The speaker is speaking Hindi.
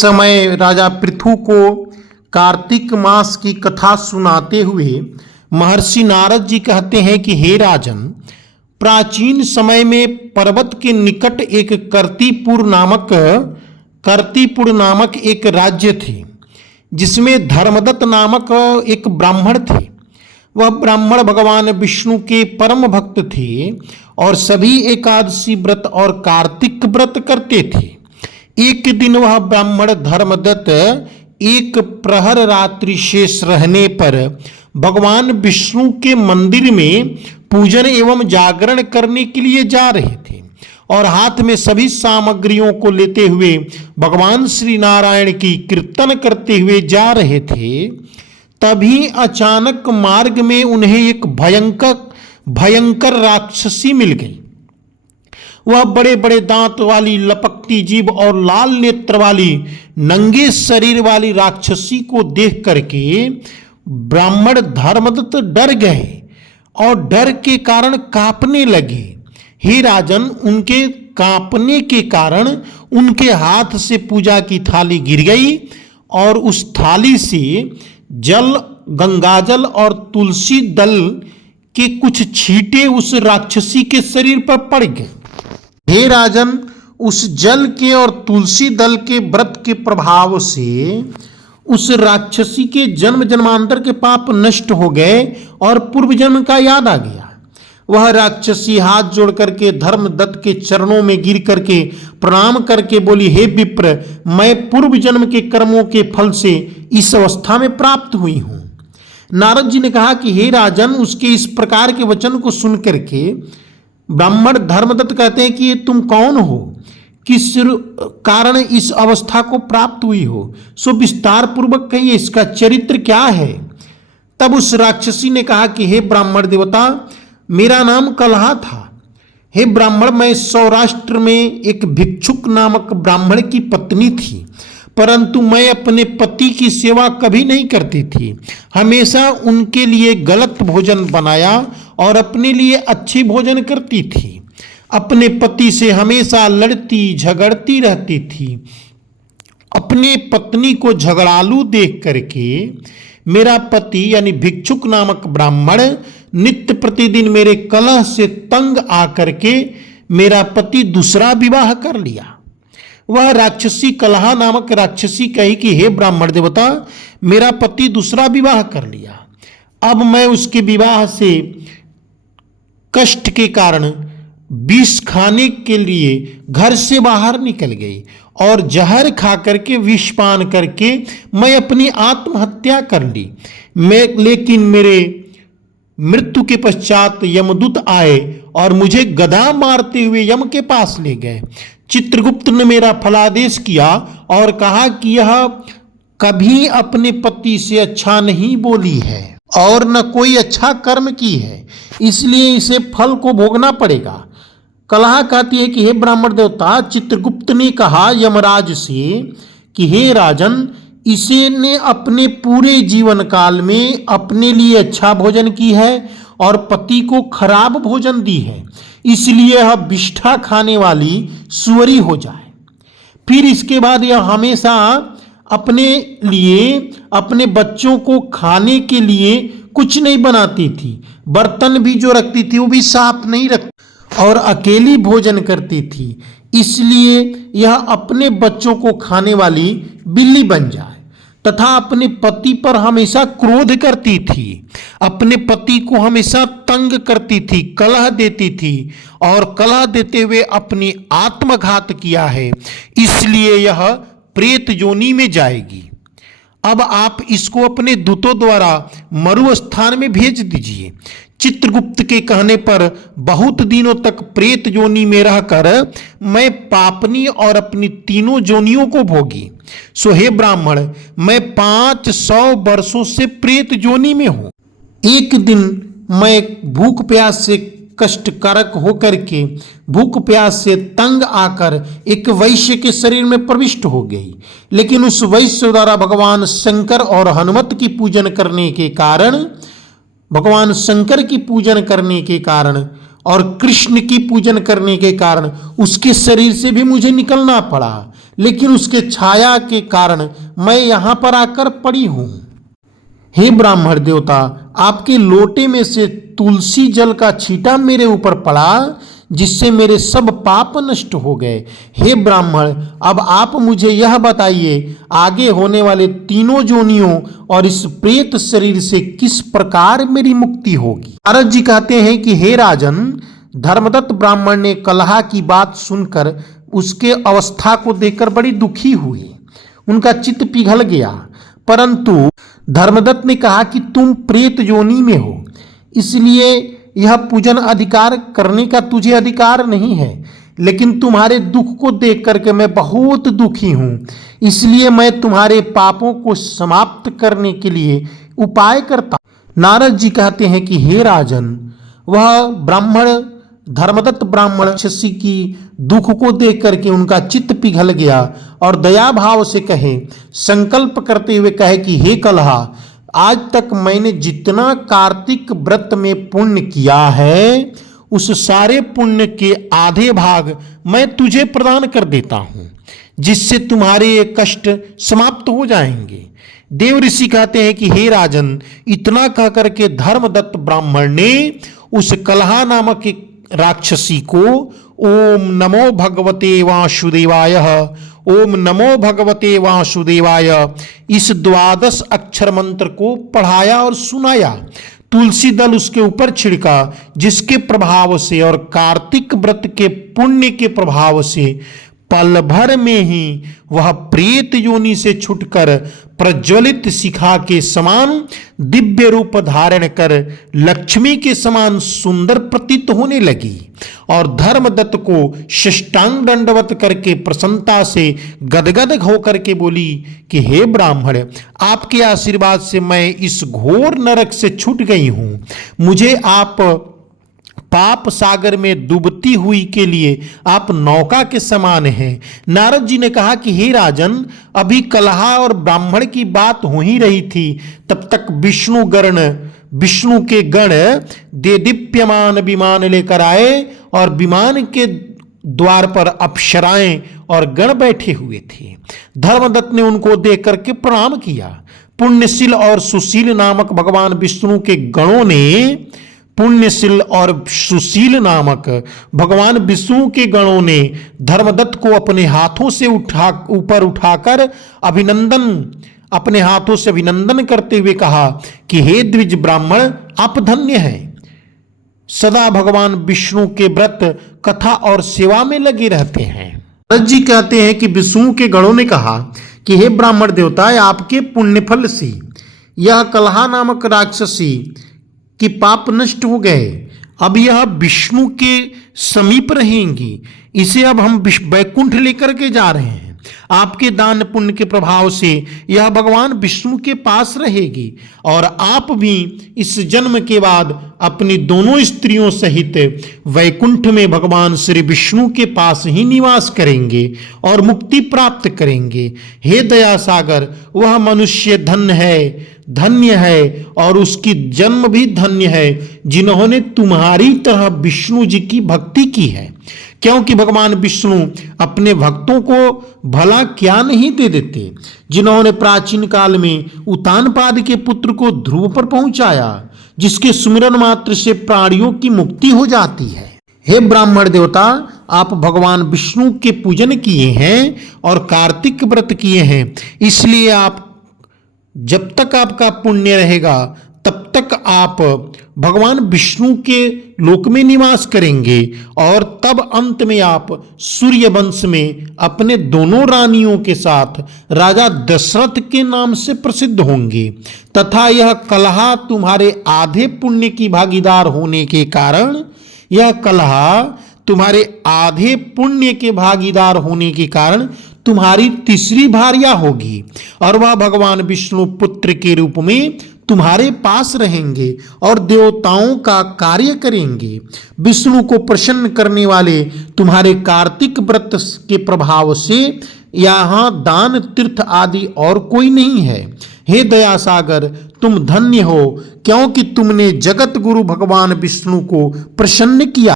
समय राजा पृथु को कार्तिक मास की कथा सुनाते हुए महर्षि नारद जी कहते हैं कि हे राजन, प्राचीन समय में पर्वत के निकट एक कर्तिपुर नामक एक राज्य थे, जिसमें धर्मदत्त नामक एक ब्राह्मण थे। वह ब्राह्मण भगवान विष्णु के परम भक्त थे और सभी एकादशी व्रत और कार्तिक व्रत करते थे। एक दिन वह ब्राह्मण धर्मदत्त एक प्रहर रात्रि शेष रहने पर भगवान विष्णु के मंदिर में पूजन एवं जागरण करने के लिए जा रहे थे और हाथ में सभी सामग्रियों को लेते हुए भगवान श्री नारायण की कीर्तन करते हुए जा रहे थे। तभी अचानक मार्ग में उन्हें एक भयंकर राक्षसी मिल गई। वह बड़े बड़े दांत वाली, लपकती जीभ और लाल नेत्र वाली, नंगे शरीर वाली राक्षसी को देख करके ब्राह्मण धर्मदत्त डर गए और डर के कारण कांपने लगे। हे राजन, उनके कांपने के कारण उनके हाथ से पूजा की थाली गिर गई और उस थाली से जल, गंगाजल और तुलसी दल के कुछ छींटे उस राक्षसी के शरीर पर पड़ गए। हे राजन, उस जल के और तुलसी दल के व्रत के प्रभाव से उस राक्षसी के जन्म जन्मांतर के पाप नष्ट हो गए और पूर्व जन्म का याद आ गया। वह राक्षसी हाथ जोड़ करके धर्मदत्त के चरणों में गिर करके प्रणाम करके बोली, हे विप्र, मैं पूर्व जन्म के कर्मों के फल से इस अवस्था में प्राप्त हुई हूं। नारद जी ने कहा कि हे राजन, उसके इस प्रकार के वचन को सुन करके ब्राह्मण धर्मदत्त कहते हैं कि ये तुम कौन हो, किस कारण इस अवस्था को प्राप्त हुई हो, सो विस्तार पूर्वक कहिए, इसका चरित्र क्या है। तब उस राक्षसी ने कहा कि हे ब्राह्मण देवता, मेरा नाम कलहा था। हे ब्राह्मण, मैं सौराष्ट्र में एक भिक्षुक नामक ब्राह्मण की पत्नी थी, परंतु मैं अपने पति की सेवा कभी नहीं करती थी। हमेशा उनके लिए गलत भोजन बनाया और अपने लिए अच्छी भोजन करती थी। अपने पति से हमेशा लड़ती झगड़ती रहती थी। अपने पत्नी को झगड़ालू देख करके मेरा पति यानी भिक्षुक नामक ब्राह्मण नित्य प्रतिदिन मेरे कलह से तंग आकर के मेरा पति दूसरा विवाह कर लिया। वह राक्षसी कलहा नामक राक्षसी कही कि हे ब्राह्मण देवता, मेरा पति दूसरा विवाह कर लिया। अब मैं उसके विवाह से कष्ट के कारण विष खाने के लिए घर से बाहर निकल गई और जहर खा करके विष पान करके मैं अपनी आत्महत्या कर ली। लेकिन मेरे मृत्यु के पश्चात यमदूत आए और मुझे गदा मारते हुए यम के पास ले गए। चित्रगुप्त ने मेरा फलादेश किया और कहा कि यह कभी अपने पति से अच्छा नहीं बोली है और न कोई अच्छा कर्म की है, इसलिए इसे फल को भोगना पड़ेगा। कलहा कहती है कि हे ब्राह्मण देवता, चित्रगुप्त ने कहा यमराज से कि हे राजन, इसे ने अपने पूरे जीवन काल में अपने लिए अच्छा भोजन की है और पति को खराब भोजन दी है, इसलिए यह विष्ठा खाने वाली सुअरी हो जाए। फिर इसके बाद यह हमेशा अपने लिए, अपने बच्चों को खाने के लिए कुछ नहीं बनाती थी, बर्तन भी जो रखती थी वो भी साफ नहीं रखती और अकेली भोजन करती थी, इसलिए यह अपने बच्चों को खाने वाली बिल्ली बन जाए। तथा अपने पति पर हमेशा क्रोध करती थी, अपने पति को हमेशा तंग करती थी, कलह देती थी और कलह देते हुए अपनी आत्मघात किया है, इसलिए यह प्रेत योनि में जाएगी। अब आप इसको अपने दूतों द्वारा मरु स्थान में भेज दीजिए। चित्रगुप्त के कहने पर बहुत दिनों तक प्रेत योनि में रहकर मैं पापनी और अपनी तीनों योनियों को भोगी। सो हे ब्राह्मण, मैं 500 वर्षों से प्रेत योनि में हूं। एक दिन मैं भूख प्यास से कष्टकारक होकर के भूख प्यास से तंग आकर एक वैश्य के शरीर में प्रविष्ट हो गई, लेकिन उस वैश्य द्वारा भगवान शंकर और हनुमत की पूजन करने के कारण, भगवान शंकर की पूजन करने के कारण और कृष्ण की पूजन करने के कारण उसके शरीर से भी मुझे निकलना पड़ा। लेकिन उसके छाया के कारण मैं यहाँ पर आकर पड़ी हूँ। हे ब्राह्मण देवता, आपके लोटे में से तुलसी जल का छींटा मेरे ऊपर पड़ा, जिससे मेरे सब पाप नष्ट हो गए। हे ब्राह्मण, अब आप मुझे यह बताइए, आगे होने वाले तीनों जोनियों और इस प्रेत शरीर से किस प्रकार मेरी मुक्ति होगी। नारद जी कहते हैं कि हे राजन, धर्मदत्त ब्राह्मण ने कलहा की बात सुनकर उसके अवस्था को देखकर बड़ी दुखी हुई। उनका चित्त पिघल गया। परंतु धर्मदत्त ने कहा कि तुम प्रेत योनि में हो, इसलिए यह पूजन अधिकार करने का तुझे अधिकार नहीं है। लेकिन तुम्हारे दुख को देख करके मैं बहुत दुखी हूं, इसलिए मैं तुम्हारे पापों को समाप्त करने के लिए उपाय करता। नारद जी कहते हैं कि हे राजन, वह ब्राह्मण धर्मदत्त ब्राह्मण राक्षसी की दुख को देख करके उनका चित्त पिघल गया और दया भाव से कहे, संकल्प करते हुए कहे कि हे कलहा, आज तक मैंने जितना कार्तिक व्रत में पुण्य किया है, उस सारे पुण्य के आधे भाग मैं तुझे प्रदान कर देता हूं, जिससे तुम्हारे ये कष्ट समाप्त हो जाएंगे। देव ऋषि कहते हैं कि हे राजन, इतना कहकर के धर्मदत्त ब्राह्मण ने उस कलहा नामक राक्षसी को ओम नमो भगवते वासुदेवाय, ओम नमो भगवते वासुदेवाय, इस 12 अक्षर मंत्र को पढ़ाया और सुनाया। तुलसी दल उसके ऊपर छिड़का, जिसके प्रभाव से और कार्तिक व्रत के पुण्य के प्रभाव से पल भर में ही वह प्रेत योनि से छुटकर प्रज्वलित शिखा के समान दिव्य रूप धारण कर लक्ष्मी के समान सुंदर प्रतीत होने लगी और धर्मदत्त को साष्टांग दंडवत करके प्रसन्नता से गदगद होकर के बोली कि हे ब्राह्मण, आपके आशीर्वाद से मैं इस घोर नरक से छूट गई हूं। मुझे आप पाप सागर में डूबती हुई के लिए आप नौका के समान हैं। नारद जी ने कहा कि हे राजन, अभी कलहा और ब्राह्मण की बात हो ही रही थी, तब तक विष्णु के गण देदीप्यमान विमान लेकर आए और विमान के द्वार पर अप्सराएं और गण बैठे हुए थे। धर्मदत्त ने उनको देख करके प्रणाम किया। पुण्यशील और सुशील नामक भगवान विष्णु के गणों ने पुण्यशील और सुशील नामक भगवान विष्णु के गणों ने धर्मदत्त को अपने हाथों से ऊपर उठाकर अपने हाथों से अभिनंदन करते हुए कहा कि हे द्विज ब्राह्मण, आप धन्य हैं, सदा भगवान विष्णु के व्रत कथा और सेवा में लगे रहते हैं। नारद जी कहते हैं कि विष्णु के गणों ने कहा कि हे ब्राह्मण देवता, आपके पुण्यफल से यह कलहा नामक राक्षसी कि पाप नष्ट हो गए, अब यह विष्णु के समीप रहेंगी। इसे अब हम वैकुंठ लेकर के जा रहे हैं। आपके दान पुण्य के प्रभाव से यह भगवान विष्णु के पास रहेगी और आप भी इस जन्म के बाद अपनी दोनों स्त्रियों सहित वैकुंठ में भगवान श्री विष्णु के पास ही निवास करेंगे और मुक्ति प्राप्त करेंगे। हे दया सागर, वह मनुष्य धन्य है और उसकी जन्म भी धन्य है जिन्होंने तुम्हारी तरह विष्णु जी की भक्ति की है, क्योंकि भगवान विष्णु अपने भक्तों को भला क्या नहीं दे देते। जिन्होंने प्राचीन काल में उतानपाद के पुत्र को ध्रुव पर पहुंचाया, जिसके सुमिरन मात्र से प्राणियों की मुक्ति हो जाती है। हे ब्राह्मण देवता, आप भगवान विष्णु के पूजन किए हैं और कार्तिक व्रत किए हैं, इसलिए आप जब तक आपका पुण्य रहेगा तब तक आप भगवान विष्णु के लोक में निवास करेंगे और तब अंत में आप सूर्य वंश में अपने दोनों रानियों के साथ राजा दशरथ के नाम से प्रसिद्ध होंगे। तथा यह कलहा तुम्हारे आधे पुण्य की भागीदार होने के कारण तुम्हारी तीसरी भार्या होगी और वह भगवान विष्णु पुत्र के रूप में तुम्हारे पास रहेंगे और देवताओं का कार्य करेंगे। विष्णु को प्रसन्न करने वाले तुम्हारे कार्तिक व्रत के प्रभाव से यहाँ दान तीर्थ आदि और कोई नहीं है। हे दया सागर, तुम धन्य हो, क्योंकि तुमने जगत गुरु भगवान विष्णु को प्रसन्न किया।